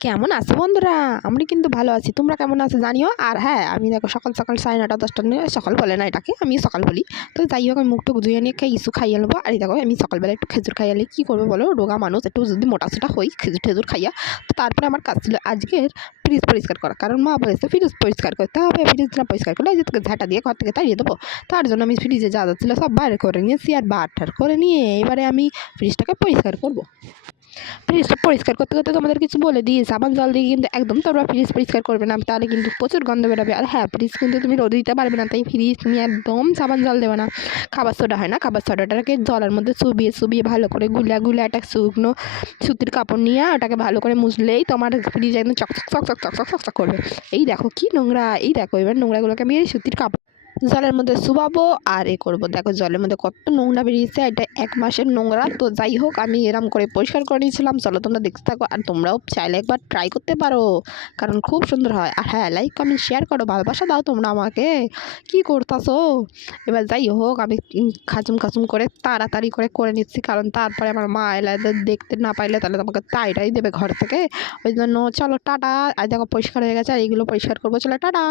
কেমন আছো বন্ধুরা? আমি কিন্তু ভালো আছি। তোমরা কেমন আছো জানিও। আর হ্যাঁ, আমি দেখো সকাল সকাল 9:30 10টা নিয়ে সকাল বলে না এটাকে, আমি সকাল বলি। তো যাই হোক আমি মুখটুক ধুয়ে নিয়ে কিছু খাইয়ে নেবো। আর এই দেখো আমি সকালবেলা একটু খেজুর খাইয়ে নিই। কী করবো বলো, রোগা মানুষ একটু যদি মোটাসোটা হই খেজুর টেজুর খাইয়া। তো তারপরে আমার কাজ ছিল আজকের ফ্রিজ পরিষ্কার করা, কারণ মা বলেছে ফ্রিজ পরিষ্কার করতে হবে। ফ্রিজ না পরিষ্কার করলে আজকে ঝাঁটা দিয়ে ঘর থেকে তাড়িয়ে দেবো। তার জন্য আমি ফ্রিজে যা যা ছিল সব বাইরে করে নিয়েছি, আর বার করে নিয়ে এবারে আমি ফ্রিজটাকে পরিষ্কার করবো। ফ্রিজটা পরিষ্কার করতে করতে তোমাদের কিছু বলে দিই, সাবান জল দিয়ে কিন্তু একদম তোমরা ফ্রিজ পরিষ্কার করবে না, তাহলে কিন্তু প্রচুর গন্ধ বেরোবে। আর হ্যাঁ, ফ্রিজ কিন্তু তুমি রোদে দিতে পারবে না, তাই ফ্রিজ তুমি একদম সাবান জল দেবে না। খাবার সোডা হয় না, খাবার সোডাটাকে জলের মধ্যে চুবিয়ে চুবিয়ে ভালো করে গুলে একটা শুকনো সুতির কাপড় নিয়ে ওটাকে ভালো করে মুছলেই তোমার ফ্রিজ একদম চকচক চকচক চকচক চকচক করবে। এই দেখো কি নোংরা, এই দেখো এবার নোংরাগুলোকে আমি এই সুতির কাপড় জলের মধ্যে শুবাবো আর করবো। দেখো জলের মধ্যে কত নোংরা বেরিয়েছে, এটা 1 মাসের নোংরা। তো যাই হোক আমি এরম করে পরিষ্কার করে নিয়েছিলাম। চলো তোমরা দেখতে থাকো, আর তোমরাও চাইলে একবার ট্রাই করতে পারো, কারণ খুব সুন্দর হয়। আর হ্যাঁ, লাইক কমেন্ট শেয়ার করো, ভালোবাসা দাও তোমরা আমাকে। কি করতেছো? এবার যাই হোক আমি খাচুম খাচুম করে তাড়াতাড়ি করে নিচ্ছি, কারণ তারপরে আমার মা এলে দেখতে না পাইলে তাহলে তোমাকে তাইটাই দেবে ঘর থেকে। ওই জন্য চলো টাটা। আর দেখো পরিষ্কার হয়ে গেছে, আর এইগুলো পরিষ্কার করবো। চলো টাটা।